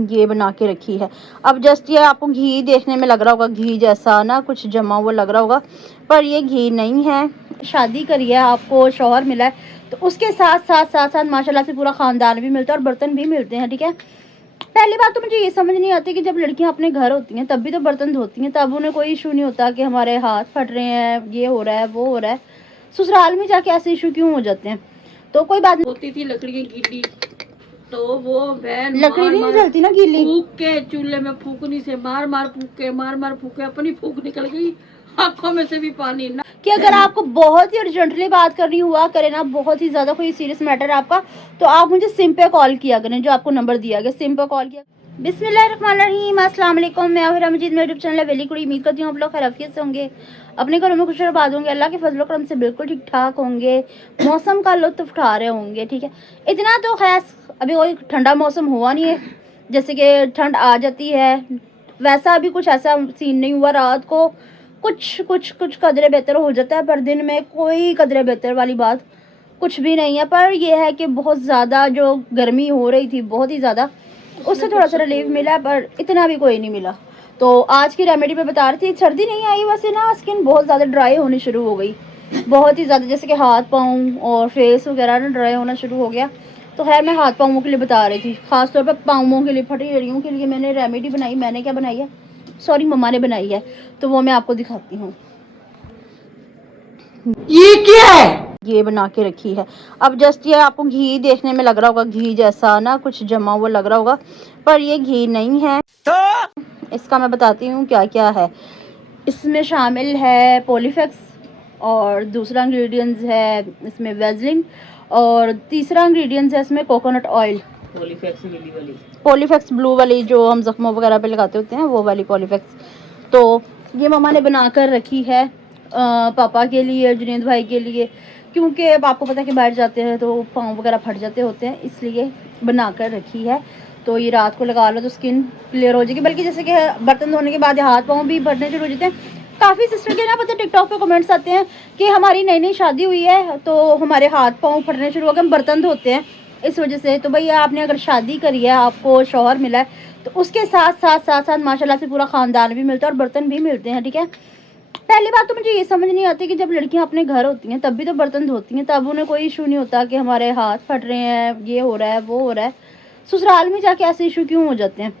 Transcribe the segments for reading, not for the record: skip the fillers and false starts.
ये बना के रखी है। अब जस्ट ये आपको घी देखने में लग रहा होगा, घी जैसा ना कुछ जमा हुआ लग रहा होगा, पर ये घी नहीं है। शादी करी है, आपको शौहर मिला है, तो उसके साथ साथ माशाल्लाह से पूरा ख़ानदान भी मिलता है और बर्तन भी मिलते हैं। ठीक है, पहली बात तो मुझे ये समझ नहीं आती कि जब लड़कियां अपने घर होती हैं तब भी तो बर्तन धोती हैं, तब उन्हें कोई इशू नहीं होता कि हमारे हाथ फट रहे हैं, ये हो रहा है, वो हो रहा है। ससुराल में जाके ऐसे इशू क्यों हो जाते हैं? तो कोई बात नहीं। होती थी लकड़ी की गीली, तो वो बहन लकड़ी नहीं जलती ना गीली, फूक के चूल्हे में फूकनी से मार मार फूके अपनी फूक निकल गई, आंखों में से भी पानी ना। कि अगर आपको बहुत ही अर्जेंटली बात करनी हुआ करे ना, बहुत ही ज्यादा कोई सीरियस मैटर है आपका, तो आप मुझे सिम पे कॉल किया करें, जो आपको नंबर दिया गया सिम पे कॉल किया। बिस्मिल्लाहिर्रहमानिर्रहीम, अस्सलाम वालेकुम। मैं आहिरा मजीद, मेरे यूट्यूब चैनल वेली कुड़ी। उम्मीद करती हूँ आप लोग खैरियत से होंगे, अपने घरों में खुश आबाद होंगे, अल्लाह के फजल करम से बिल्कुल ठीक ठाक होंगे, मौसम का लुत्फ उठा रहे होंगे। ठीक है, इतना तो खैर अभी कोई ठंडा मौसम हुआ नहीं है, जैसे कि ठंड आ जाती है वैसा अभी कुछ ऐसा सीन नहीं हुआ। रात को कुछ कदरे बेहतर हो जाता है, पर दिन में कोई कदरे बेहतर वाली बात कुछ भी नहीं है। पर यह है कि बहुत ज़्यादा जो गर्मी हो रही थी, बहुत ही ज़्यादा, उससे थोड़ा सा रिलीफ मिला, पर इतना भी कोई नहीं मिला। तो आज की रेमेडी पे बता रही थी, सर्दी नहीं आई, वैसे ना स्किन बहुत ज़्यादा ड्राई होनी शुरू हो गई, बहुत ही ज़्यादा, जैसे कि हाथ पाँव और फेस वगैरह ना ड्राई होना शुरू हो गया। तो खैर मैं हाथ पाँवों के लिए बता रही थी, ख़ासतौर पर पाँवों के लिए, फटी एड़ियों के लिए मैंने रेमेडी बनाई। मैंने क्या बनाई है, सॉरी मम्मा ने बनाई है, तो वो मैं आपको दिखाती हूँ। ये क्या है? ये बना के रखी है। अब जस्ट ये आपको घी देखने में लग रहा होगा, घी जैसा ना कुछ जमा हुआ लग रहा होगा, पर ये घी नहीं है। तो इसका मैं बताती हूँ क्या क्या है। इसमें शामिल है पॉलीफेक्स, और दूसरा इंग्रेडिएंट्स है इसमें वेजलिन, और तीसरा इंग्रेडिएंट्स है इसमें कोकोनट ऑयल। पॉलीफेक्स ब्लू वाली जो हम जख्मों वगैरह पे लगाते होते हैं, वो वाली पॉलीफेक्स। तो ये मम्मा ने बना कर रखी है पापा के लिए, जुनैद भाई के लिए, क्योंकि अब आपको पता है कि बाहर जाते हैं तो पाँव वगैरह फट जाते होते हैं, इसलिए बना कर रखी है। तो ये रात को लगा लो तो स्किन क्लियर हो जाएगी। बल्कि जैसे कि बर्तन धोने के बाद हाथ पाँव भी फटने शुरू हो जाते हैं। काफ़ी सिस्टर के ना पता टिकटॉक पे कमेंट्स आते हैं कि हमारी नई नई शादी हुई है तो हमारे हाथ पाँव फटने शुरू हो गए, हम बर्तन धोते हैं इस वजह से। तो भैया आपने अगर शादी करी है, आपको शौहर मिला है, तो उसके साथ माशाल्लाह से पूरा ख़ानदान भी मिलता है और बर्तन भी मिलते हैं। ठीक है, पहली बात तो मुझे ये समझ नहीं आती कि जब लड़कियां अपने घर होती हैं तब भी तो बर्तन धोती हैं, तब उन्हें कोई इशू नहीं होता कि हमारे हाथ फट रहे हैं, ये हो रहा है, वो हो रहा है। ससुराल में जाके ऐसे इशू क्यों हो जाते हैं?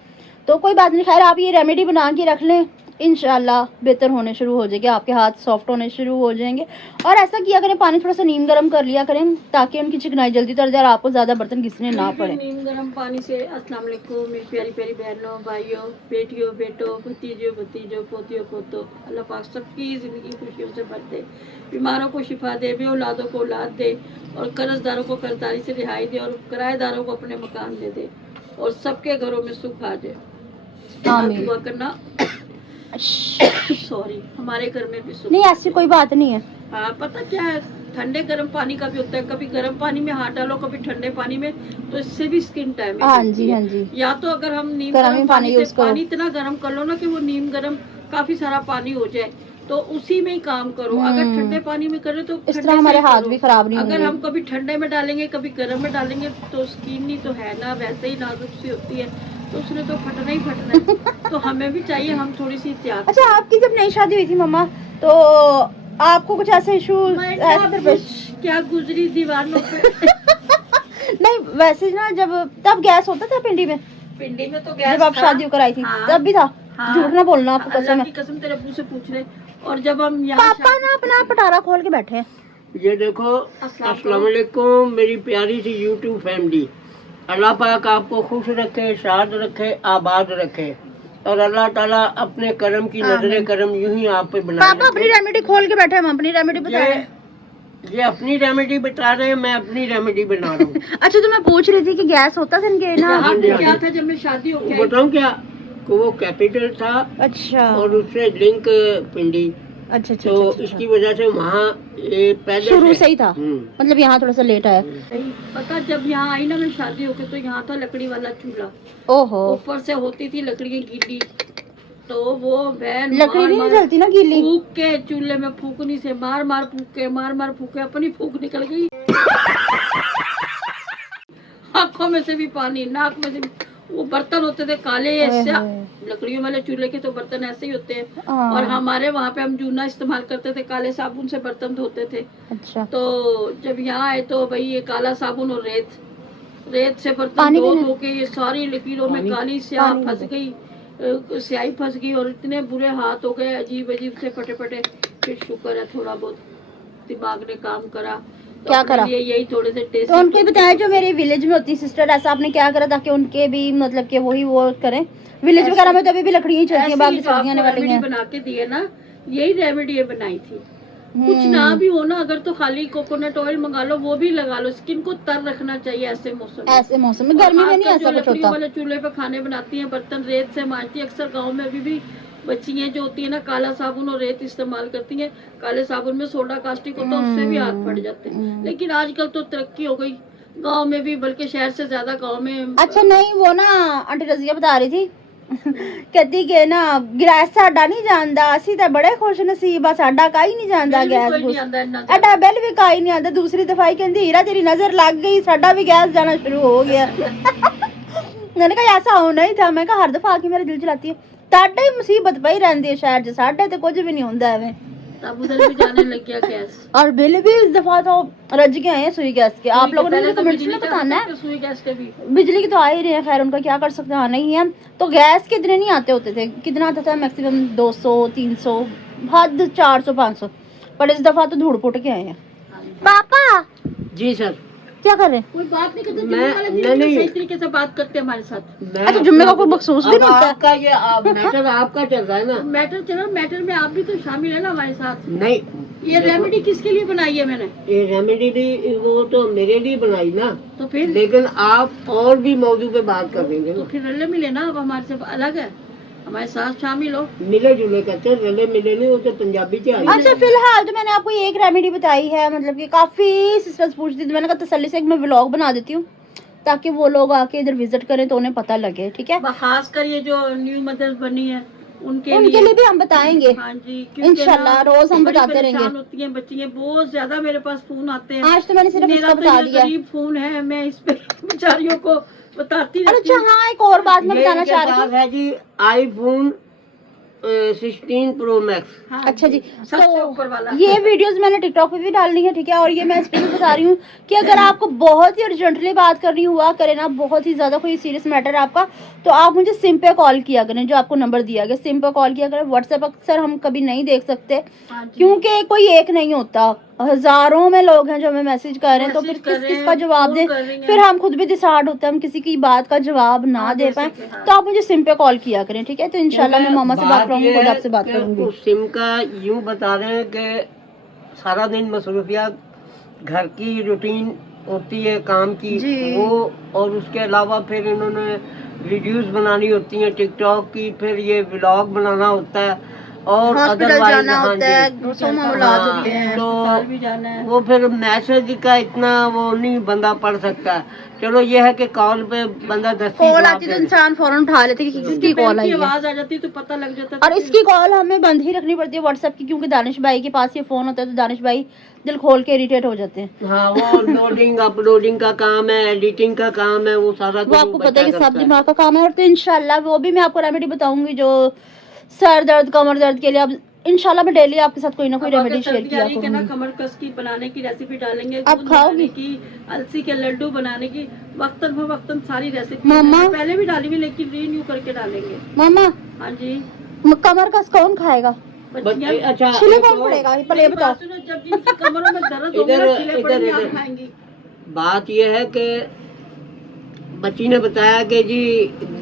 तो कोई बात नहीं, खैर आप ये रेमेडी बना के रख लें, इंशाल्लाह बेहतर होने शुरू हो जाएंगे, आपके हाथ सॉफ्ट होने शुरू हो जाएंगे। और ऐसा किया करें, पानी थोड़ा सा नीम गर्म कर लिया करें ताकि उनकी चिकनाई जल्दी उतर जाए और आपको ज़्यादा बर्तन घिसने ना पड़े। नीम गर्म पानी से। अस्सलाम वालेकुम मेरी प्यारी प्यारी बहनों, भाइयों, बेटियों, बेटों, भतीजों, पोतियों, पोतों, अल्लाह पाक सबकी ज़िंदगी खुशियों से भर दे, बीमारों को शिफा दे, बे औलादों को औलाद दे, और कर्जदारों को कर्जदारी से रिहाई दे, और किराएदारों को अपने मकान दे दे, और सबके घरों में सुख आ जाए। आमीन। दुआ करना। सॉरी, हमारे घर में भी सुख नहीं, ऐसी कोई बात नहीं है। हाँ, पता क्या है, ठंडे गर्म पानी का भी होता है, कभी गर्म पानी में हाथ डालो, कभी ठंडे पानी में, तो इससे भी स्किन डैमेज होती है। हाँ जी। या तो अगर हम नीम गर्म पानी से पानी इतना गर्म कर लो ना कि वो नीम गर्म काफी सारा पानी हो जाए, तो उसी में ही काम करो। अगर ठंडे पानी में करें तो इस तरह हमारे हाथ भी खराब नहीं होंगे। अगर हम कभी ठंडे में डालेंगे, कभी गर्म में डालेंगे, तो स्किन ही तो है ना वैसे ही नाजुक सी होती है, तो उसने तो फटना ही फटना है। तो हमें भी चाहिए हम थोड़ी सी एहतियात। अच्छा, आपकी जब नई शादी हुई थी मम्मा, तो आपको कुछ ऐसे इशू क्या गुजरी दीवानों पे? नहीं, वैसे ना जब तब गैस होता था पिंडी में तो गैस जब आप शादी होकर आई थी। हाँ, तब भी था। हाँ, झूठ ना बोलना, आपको कसम है। कसम तेरे अब्बू से पूछ ले। और जब हम यहाँ पापा ना अपना पटारा खोल के बैठे हैं। ये देखो, अस्सलाम वालेकुम मेरी प्यारी सी यूट्यूब फैमिली, अल्लाह पाक आपको खुश रखे, शाद रखे, आबाद रखे, और अल्लाह ताला अपने करम की नजरे करम यूं ही आप पे बनाए। पापा अपनी रेमेडी खोल के बैठे, हम अपनी रेमेडी बता रहे हैं। ये अपनी रेमेडी बता रहे हैं, मैं अपनी रेमेडी बना रहा हूँ। अच्छा, तो मैं पूछ रही थी कि गैस होता था इनके ना? क्या था जब मैं शादी हो गई? बताऊँ क्या, वो कैपिटल था। अच्छा। और उससे लिंक पिंडी। अच्छा। तो इसकी वजह से वहाँ पहले शुरू से ही था, मतलब यहाँ थोड़ा सा लेट आया। पता जब यहाँ आई ना मैं शादी होके, तो यहाँ था लकड़ी वाला चूल्हा। ओहो। ऊपर से होती थी लकड़ी की गीली, तो वो बहन लकड़ी नहीं जलती ना गीली, फूक के चूल्हे में फूकनी से मार मार फूके अपनी फूक निकल गई, आंखों में से भी पानी, नाक में से भी, वो बर्तन होते थे काले, ऐसे लकड़ियों वाले चूल्हे के तो बर्तन ऐसे ही होते हैं। और हमारे वहाँ पे हम जूना इस्तेमाल करते थे, काले साबुन से बर्तन धोते थे। अच्छा। तो जब यहाँ आए तो भाई ये काला साबुन और रेत से बर्तन धो के ये सारी लकीरों में काली स्याह फंस गई, स्याही फंस गई और इतने बुरे हाथ हो गए, अजीब अजीब से फटे फटे। फिर शुक्र है थोड़ा बहुत दिमाग ने काम करा। तो क्या करा? यही थोड़े से टेस्ट। तो उनके बताया जो मेरे विलेज में होती सिस्टर, ऐसा आपने क्या करा ताकि उनके भी मतलब कि वही वो करें? विलेज वगैरह में तो अभी भी लकड़ियां चलती हैं, बाकी सर्दियां आने वाली हैं। बना के दिए ना, यही रेमेडी ये बनाई थी। कुछ ना भी हो ना, अगर तो खाली कोकोनट ऑयल मंगा लो, वो भी लगा लो, स्किन को तर रखना चाहिए ऐसे मौसम में। गर्मी में नहीं ऐसा कुछ होता। वाले चूल्हे पे खाने बनाती हैं, बर्तन रेत से मांजती है। अक्सर गाँव में अभी भी बच्चियां जो होती है ना, काला साबुन और रेत इस्तेमाल करती हैं। काले साबुन में सोडा कास्टिक होता है, उससे भी हाथ फट जाते हैं। लेकिन आजकल तो तरक्की हो गई गांव में भी, बल्कि शहर से ज्यादा गांव में। अच्छा नहीं, वो ना आंटी रजिया बता रही थी कहती कि ना गैस साडा नहीं जानदा, असी तो बड़े खुश नसीब आ, साडा काई नहीं जानदा गैस एडा बिल भी काई नहीं आंदा। दूसरी दफाई कहंदी हीरा तेरी नजर लग गई, साडा भी गैस जाना शुरू हो गया। मैंने कहा ऐसा होना ही था। मैं कहा हर दफा आके मेरा दिल चलाती है, ताडे ही मुसीबत पई रहंदी है शहर च, साडे ते कुछ भी नहीं होंदा एवें। तब उधर भी जाने लग गया गैस, और बिल भी इस दफा तो रज गए हैं सुई गैस के। आप लोगों ने कमेंट्स में बताना है। सुई गैस के भी बिजली के तो आ ही रहे हैं, खैर उनका क्या कर सकते हैं, आना ही है। तो गैस के इतने नहीं आते होते थे, कितना आता था मैक्सिमम 200 300, हद 400 500, पर इस दफा तो धूड़ फुट के आए हैं। पापा जी सर, क्या कर रहे हैं? कोई बात नहीं करते, नहीं सही तरीके से बात करते हैं हमारे साथ। अच्छा, जुम्मे का कोई मखसूस भी नहीं होता? आपका ये मैटर आपका चल रहा है ना? मैटर में आप भी तो शामिल है ना हमारे साथ। नहीं, ये रेमेडी किसके लिए बनाई है मैंने? ये रेमेडी भी वो तो मेरे लिए बनाई ना, तो फिर लेकिन आप और भी मौजू पे बात कर देंगे तो फिर रले मिले ना, अब हमारे से अलग है, हमारे साथ शामिल हो। मिले जुले करते, रले मिले नहीं, वो तो पंजाबी च। अच्छा, फिलहाल तो मैंने आपको एक रेमेडी बताई है, मतलब कि काफी सिस्टर्स पूछती थी, मैंने कहा तसल्ली से एक मैं व्लॉग बना देती हूँ ताकि वो लोग आके इधर विजिट करें तो उन्हें पता लगे। ठीक है, खास कर ये जो न्यू मदर्स बनी है उनके लिए भी हम बताएंगे। हाँ जी, इंशाल्लाह रोज हम बताते रहेंगे। होती हैं बच्चियां, बहुत ज्यादा मेरे पास फोन आते हैं। आज तो मैंने सिर्फ इसका बता दिया। गरीब फोन है, मैं इस पे बेचारियों को बताती रहती हूँ। अच्छा हाँ, एक और बात मैं बताना चाह रही है जी, आईफोन 16 प्रो मैक्स। हाँ, अच्छा जी, सबसे ऊपर वाला। ये वीडियोस मैंने टिकटॉक पे भी डालनी है, ठीक है। और ये मैं इस पे भी बता रही हूँ कि अगर आपको बहुत ही अर्जेंटली बात करनी हुआ करे ना, बहुत ही ज्यादा कोई सीरियस मैटर है आपका, तो आप मुझे सिम पे कॉल किया करें, जो आपको नंबर दिया गया सिम पे कॉल किया करें। व्हाट्सएप अक्सर हम कभी नहीं देख सकते क्योंकि कोई एक नहीं होता, हजारों में लोग हैं जो हमें मैसेज कर रहे हैं, तो फिर किसका जवाब दे, फिर हम खुद भी डिसाइड होते हैं हम किसी की बात का जवाब ना दे पाए। तो आप मुझे सिम पे कॉल किया करें, ठीक है। तो इंशाल्लाह मैं मामा से बात करूंगी, खुद आपसे बात करूंगी। सिम का यूं बता रहे हैं कि सारा दिन मसरूफियात, घर की रूटीन होती है काम की वो, और उसके अलावा फिर इन्होंने वीडियोस बनानी होती हैं टिकटॉक की, फिर ये व्लॉग बनाना होता है और अदरवाइज जाना होता है, तो भी जाना है। वो फिर मैसेज का इतना वो नहीं बंदा पढ़ सकता। चलो ये है कि कॉल पे बंदा 10 कॉल आती तो इंसान फौरन उठा लेते कि किसकी कॉल आई है, आवाज आ जाती तो पता लग जाता। और इसकी कॉल हमें बंद ही रखनी पड़ती है व्हाट्सएप की, क्योंकि दानिश भाई के पास ये फोन होता है तो दानिश भाई दिल खोल के इरिटेट हो जाते हैं। हाँ, वो लोडिंग अपलोडिंग का काम है, एडिटिंग का काम है, वो सारा वो आपको पता है कि सब दिमाग का काम है। और तो इंशाल्लाह वो भी मैं आपको रेमेडी बताऊंगी जो सर दर्द कमर दर्द के लिए। अब इंशाल्लाह मैं डेली आपके साथ कोई ना कोई रेमेडी शेयर किया करूंगी। कमर कस की बनाने की रेसिपी डालेंगे, आप खाओगी की, अलसी के लड्डू बनाने की, वक्तन फवक्तन सारी रेसिपी मामा पहले भी डाली हुई, लेकिन रीन्यू करके डालेंगे। मामा हाँ जी, कमर कस कौन खाएगा? अच्छा, छिले कौन पड़ेगा पहले बताओ। जब जिनकी कमरों में दर्द होगा ना, छिले पड़ेंगे, आप खाएंगी। बात यह है कि बच्ची ने बताया कि जी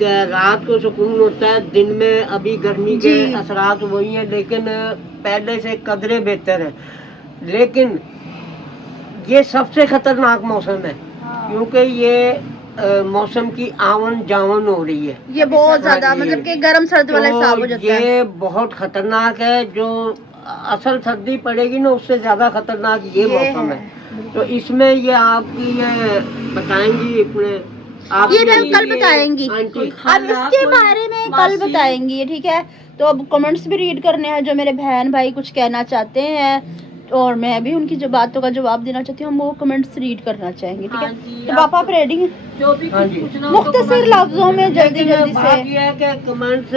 रात को सुकून होता है, दिन में अभी गर्मी के असरात वही हैं, लेकिन पहले से कदरे बेहतर है। लेकिन ये सबसे खतरनाक मौसम है क्योंकि ये मौसम की आवन जावन हो रही है। ये बहुत ज्यादा मतलब कि गर्म सर्द वाला हिसाब हो जाता है। ये बहुत खतरनाक है, जो असल सर्दी पड़ेगी ना उससे ज्यादा खतरनाक ये मौसम है। तो इसमें ये आपकी ये बताएंगी अपने ये मैं कल बताएंगी, अब इसके बारे में कल बताएंगी, ठीक है। तो अब कमेंट्स भी रीड करने हैं जो मेरे बहन भाई कुछ कहना चाहते हैं, और मैं भी उनकी जो बातों का जवाब देना चाहती हूँ, हम वो कमेंट्स रीड करना चाहेंगे, ठीक हाँ है। जी, तो पापा आप रेडी हैं? जो भी हाँ कुछ जी। पूछना हो तो मुख्तसर comment लफ्जों में जल्दी लेकिन जल्दी बात से। यह है कि कमेंट्स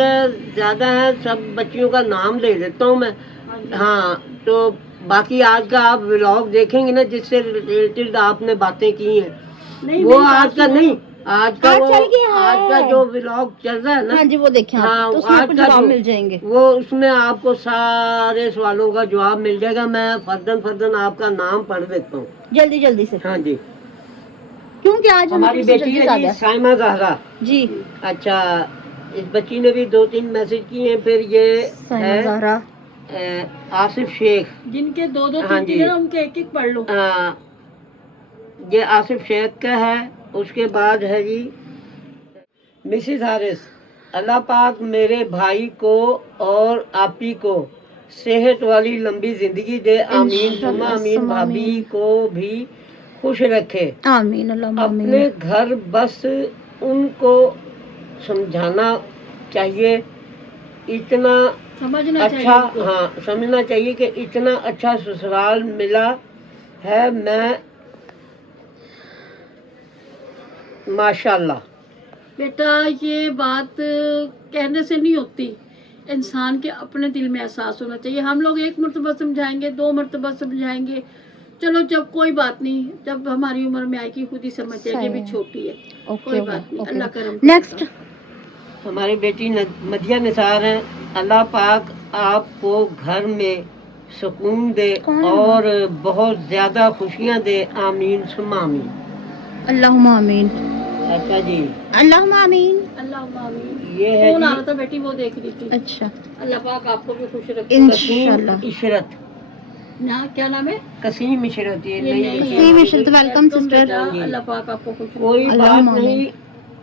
ज्यादा है, सब बच्चियों का नाम ले लेता हूँ मैं। हाँ जी। हाँ, तो बाकी आज का आप व्लॉग देखेंगे ना, जिससे रिलेटेड आपने बातें की हैं, नहीं, वो मेरी बात आज का सुनो। नहीं, आज का आज वो चल गया है। आज का जो व्लॉग चल रहा है ना, हाँ जी, वो देखें आप, हाँ, तो उसमें आज आपको का जवाब जो- मिल जाएंगे। वो उसमें आपको सारे सवालों का जवाब मिल जाएगा। मैं फर्दन आपका नाम पढ़ देता हूँ। जल्दी जल्दी से, हाँ जी। क्योंकि आज हमारी थोड़ी सी बेटी जल्दी है से आ जी गया। साइमा जहरा। जी, अच्छा, इस बच्ची ने भी 2-3 मैसेज किए हैं। फिर ये साइमा है ज़हरा। आसिफ शेख। जिनके दो दो हाँ तीन जी। तीन है ना, उनके एक एक पढ़ लो। ये आसिफ शेख का है। उसके बाद है जी मिसिस हारिस। अल्लाह पाक मेरे भाई को और आपी को सेहत वाली लंबी जिंदगी दे, आमीन इंशाल्लाह, सुम्मा आमीन। सुम्मा भाभी आमीन। को भी खुश रखे। आमीन अल्लाह अपने आमीन। घर बस उनको समझाना चाहिए, इतना समझना अच्छा, चाहिए उनको। हाँ, समझना चाहिए कि इतना अच्छा ससुराल मिला है। मैं माशाल्लाह। बेटा, ये बात कहने से नहीं होती, इंसान के अपने दिल में एहसास होना चाहिए। हम लोग एक मरतबा समझाएंगे, 2 मरतबा समझाएंगे, चलो जब कोई बात नहीं, जब हमारी उम्र में आएगी खुद ही समझ जाएगी, सही भी है। छोटी है, ओके कोई बात नहीं, ओके अल्लाह ओके। करम नेक्स्ट। करेगा। हमारी बेटी मदिया निसार है। अल्लाह पाक आपको घर में सुकून दे कौन है? और बहुत ज्यादा खुशियाँ दे, आमीन सुम्मा आमीन। अल्लाहुम्मा आमीन। अच्छा जी, अल्लाहुम्मा आमीन। अल्लाह आमीन। ये है कौन आ जी रहा था बेटी, वो देख रही थी। अच्छा, अल्लाह पाक आपको भी खुश रखे। इंशाल्लाह। कसीम इशरत। ना क्या नाम है? कसीम इशरत, ये ये नई नई बेटी है। है कसीम हमारी। Ishrat, welcome sister. बेटा, जी। अल्लाह पाक आपको खुश रखे। कोई बात अल्लाहुम्मा नहीं,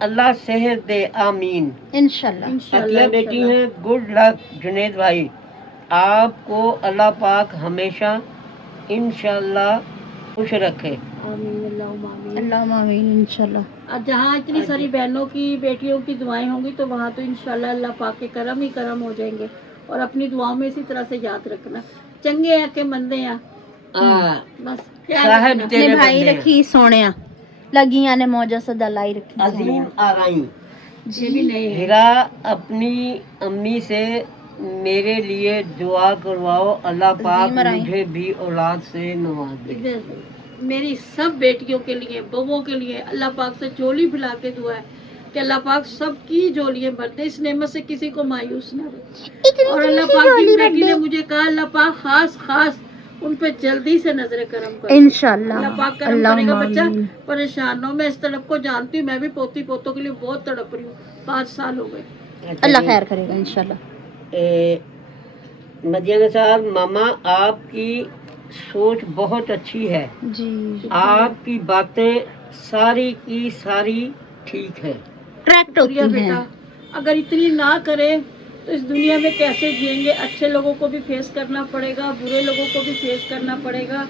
अल्लाह सेहत दे, आमीन। इंशाल्लाह। अतिया बेटी हैं। गुड लक जुनेद भाई, आपको अल्लाह पाक हमेशा इंशाल्लाह खुश रखे। आमीन अल्लाहुम्मा आमीन। अल्लाहुम्मा आमीन इंशाल्लाह। अब जहाँ इतनी सारी बहनों की, बेटियों की दुआएं होंगी, तो वहाँ तो इंशाल्लाह अल्लाह पाक के करम ही करम हो जाएंगे। और अपनी दुआओं में इसी तरह से याद रखना, चंगे हैं के मंदे हैं, बस ख्याल साहब रखना। तेरे अपने भाई बंदे हैं। रखी सोनिया लगियां ने मौजा सदा लाई रखी अजीम सोनिया। आराई। ये भी नहीं है। हिरा अपनी अम्मी से मेरे लिए दुआ करवाओ, अल्लाह पाक अजीम आराई। मुझे भी औलाद से नवाज दे। इधर मेरी सब बेटियों के लिए, बहुओं के लिए अल्लाह पाक से झोली फैला के दुआ है कि अल्लाह पाक सबकी झोलियां भर दे, इस नेमत से किसी को मायूस ना रहे। और अल्लाह पाक जिन बेटी ने मुझे कहा, अल्लाह पाक खास उन पे जल्दी से नजर करम कर। इंशाल्लाह। अल्लाह पाक करम करेगा। बच्चा परेशान हो, मैं इस तड़प को जानती हूँ, मैं भी पोती पोतों के लिए बहुत तड़प रही हूँ, 5 साल हो गए। अल्लाह खैर करेगा इंशाल्लाह। मदिया निसार, मामा आपकी सोच बहुत अच्छी है, जी, आपकी बातें सारी की सारी ठीक है। करेक्ट शुक्रिया होती बेटा। हैं। अगर इतनी ना करे तो इस दुनिया में कैसे जिएंगे? अच्छे लोगों को भी फेस करना पड़ेगा, बुरे लोगों को भी फेस करना पड़ेगा,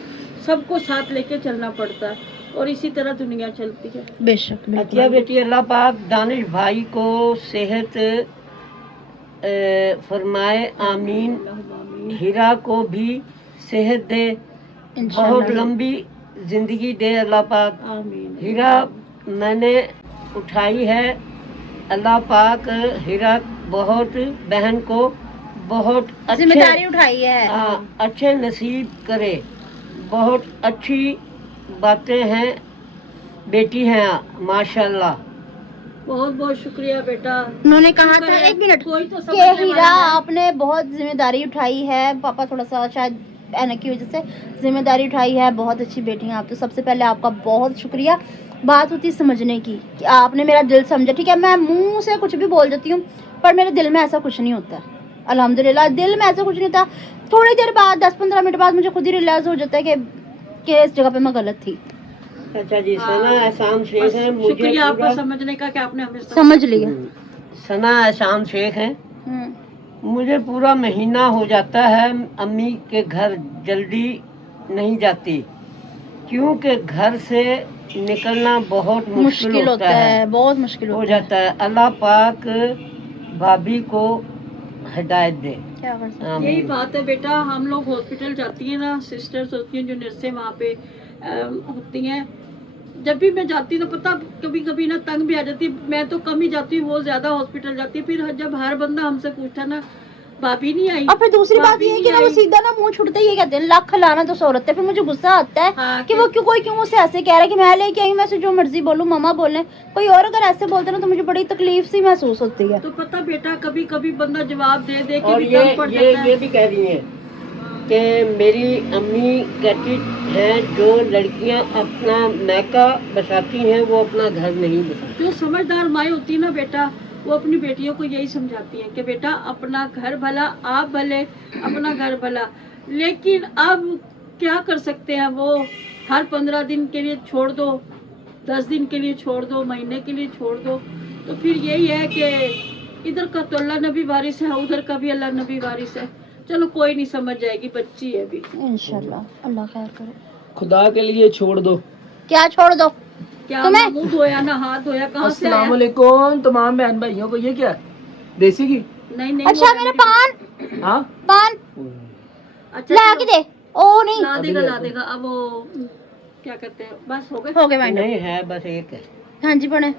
सबको साथ लेके चलना पड़ता है, और इसी तरह दुनिया चलती है। बेशक अच्छा बिल्कुल। बेटी, अल्लाह पाक दानिश भाई को सेहत फरमाए, आमीन। हीरा को भी सेहत दे, बहुत इंशाल्लाह। लंबी जिंदगी दे अल्लाह पाक। आमीन। हीरा मैंने उठाई है, अल्लाह पाक हीरा बहुत बहन को बहुत जिम्मेदारी अच्छे, उठाई है। अच्छे नसीब करे। बहुत अच्छी बातें हैं, बेटी हैं माशाल्लाह। बहुत बहुत शुक्रिया बेटा। उन्होंने कहा शुक्र था, है, 1 मिनट, कोई तो कि समझने हीरा वाला है। आपने बहुत जिम्मेदारी उठाई है। पापा थोड़ा सा शायद ऐनक की वजह से जिम्मेदारी उठाई है। बहुत अच्छी बेटी हैं आप। तो सबसे पहले आपका बहुत शुक्रिया। बात होती समझने की, कि आपने मेरा दिल समझा। ठीक है, मैं मुंह से कुछ भी बोल देती हूँ, पर मेरे दिल में ऐसा कुछ नहीं होता। अल्हम्दुलिल्लाह, दिल में ऐसा कुछ नहीं होता। थोड़ी देर बाद, 10-15 मिनट बाद मुझे खुद ही रियलाइज हो जाता है कि इस जगह पे मैं गलत थी। अच्छा जी, सना एहसान शेख है। मुझे शुक्रिया आपका पूरा समझने का कि आपने हमें समझ लिया। सना एहसान शेख है। हम्म। मुझे पूरा महीना हो जाता है अम्मी के घर जल्दी नहीं जाती, क्योंकि घर से निकलना बहुत मुश्किल होता है, बहुत मुश्किल हो होता है। जाता है। अल्लाह पाक भाभी को हिदायत दे। क्या कर सकते हाँ, यही बात है बेटा। हम लोग हॉस्पिटल जाती हैं ना, सिस्टर्स होती हैं जो नर्सें वहाँ पे होती हैं, जब भी मैं जाती हूँ तो पता कभी कभी ना तंग भी आ जाती है। मैं तो कम ही जाती हूँ, वो ज्यादा हॉस्पिटल जाती है। फिर जब हर बंदा हमसे पूछता ना भाभी नहीं आई, और फिर दूसरी बात भाभी ये है नहीं कि ना वो आई। सीधा ना मुंह छुड़ते ही ये कहते हैं लाख लाना तो सोरत है। फिर मुझे गुस्सा आता है हाँ, कि वो क्यों मुझसे ऐसे कह रहा है कि मैं लेके आई, मैं से जो मर्जी बोलूं, मम्मा बोले। कोई और अगर ऐसे बोलते ना तो मुझे बड़ी तकलीफ सी महसूस होती है। तो पता बेटा कभी कभी बंदा जवाब दे दे के और भी तंग पड़ जाता है। ये भी कह रही हैं कि मेरी अम्मी कहती हैं जो लड़कियां अपना मैका बसाती हैं वो अपना घर नहीं बसाती। जो समझदार माएँ होती है ना बेटा, वो अपनी बेटियों को यही समझाती हैं कि बेटा अपना घर भला, आप भले, अपना घर भला। लेकिन अब क्या कर सकते हैं, वो हर 15 दिन के लिए छोड़ दो, 10 दिन के लिए छोड़ दो, महीने के लिए छोड़ दो, तो फिर यही है कि इधर का तो अल्लाह नबी वारिस है, उधर का भी अल्लाह नबी वारिस है। चलो कोई नहीं, समझ जाएगी, बच्ची है अभी। इंशाल्लाह अल्लाह खैर करे। खुदा के लिए छोड़ दो। क्या छोड़ दो? क्या तुम्हें? ना मुंह धोया ना हाथ धोया, कहाँ से अस्सलाम आया? वालेकुम तमाम बहन भाइयों को। ये क्या है? देसी घी? नहीं नहीं, अच्छा वो मेरा मेरी- पान हाँ पान अच्छा ला चलो, के दे। ओ नहीं ला देगा अभी ला ले देगा। अब वो क्या कहते हैं, बस हो गए। हो गए माइंड। नहीं है, बस एक है। हाँ जी पढ़े।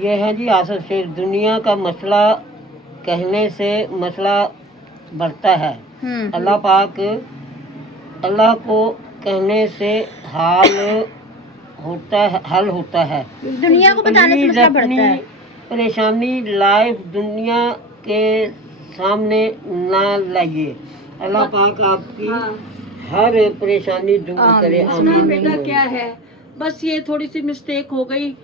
ये है जी आसर से दुनिया का मसला कहने से मसला बढ़ता है। अल्लाह पाक अल्लाह को कहने से हल होता है। दुनिया को बताने से प्लीज मसला बढ़ता अपनी है। परेशानी लाइव दुनिया के सामने ना लाइए। अल्लाह पाक आपकी हाँ। हर परेशानी दूर करे। आमीन। नहीं आमीन। बेटा क्या है, बस ये थोड़ी सी मिस्टेक हो गई।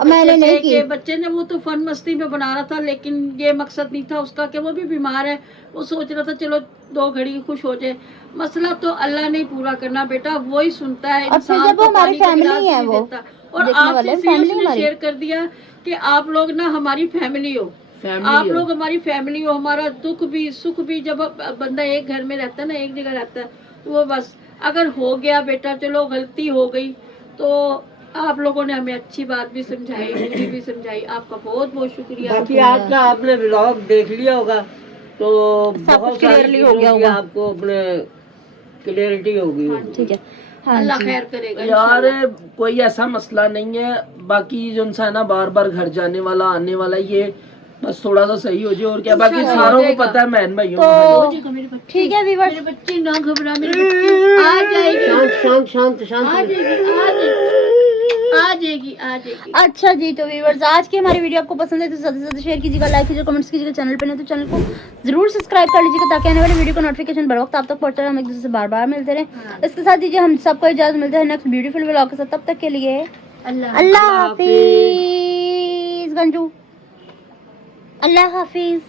मैंने बच्चे नहीं से की। कि बच्चे ने वो तो फन मस्ती में बना रहा था, लेकिन ये मकसद नहीं था उसका कि वो भी बीमार है। वो सोच रहा था चलो 2 घड़ी खुश हो जाए। मसला तो अल्लाह ने ही पूरा करना बेटा, वो ही सुनता है। और फिर इंसान जब तो वो हमारी पानी का फैमिली गिलास है नहीं वो, देता। और देखने आपसे वाले इसलिए फैमिली उसने हमारी। शेयर कर दिया कि आप लोग ना हमारी फैमिली हो, आप लोग हमारी फैमिली हो। हमारा दुख भी सुख भी, जब बंदा एक घर में रहता है ना, एक जगह रहता है, तो वो बस अगर हो गया बेटा, चलो गलती हो गई, तो आप लोगों ने हमें अच्छी बात भी समझाई, बुरी भी समझाई, आपका बहुत बहुत शुक्रिया। बाकी आज का आपने व्लॉग देख लिया होगा तो बहुत सारी clearly हो चीजों गया की होगा। आपको अपने क्लियरिटी होगी। ठीक है। हाँ अल्लाह जी। खैर करेगा यार इंशाल्लाह। कोई ऐसा मसला नहीं है। बाकी जो इंसान है ना बार बार घर जाने वाला आने वाला, ये बस थोड़ा सा सही हो जाए और क्या। बाकी इंशाल्लाह सारों हो को जाएगा। पता है बहन भाइयों तो को। हो जाएगा मेरे बच्चे, ठीक है व्यूअर्स, मेरे बच्चे ना घबरा, मेरे बच्चे आ जाएगी, शांत शांत शांत आ शांत। जाएगी, आ जाएगी, आ जाएगी, आ जाएगी। अच्छा जी। तो व्यूअर्स आज की हमारी वीडियो आपको पसंद है तो ज़्यादा से ज़्यादा शेयर कीजिएगा, लाइक कीजिएगा, कमेंट्स कीजिएगा। चैनल पे नहीं तो चैनल को जरूर सब्सक्राइब कर लीजिएगा ताकि आने वाली वीडियो का नोटिफिकेशन बर वक्त आप तक पहुंचता रहे, हम एक दूसरे से बार बार मिलते रहे। इसके साथ दीजिए हम सबको इजाजत, मिलते हैं नेक्स्ट ब्यूटीफुल व्लॉग के साथ। तब तक के लिए अल्लाह हाफिज। गंजू अल्लाह हाफिज।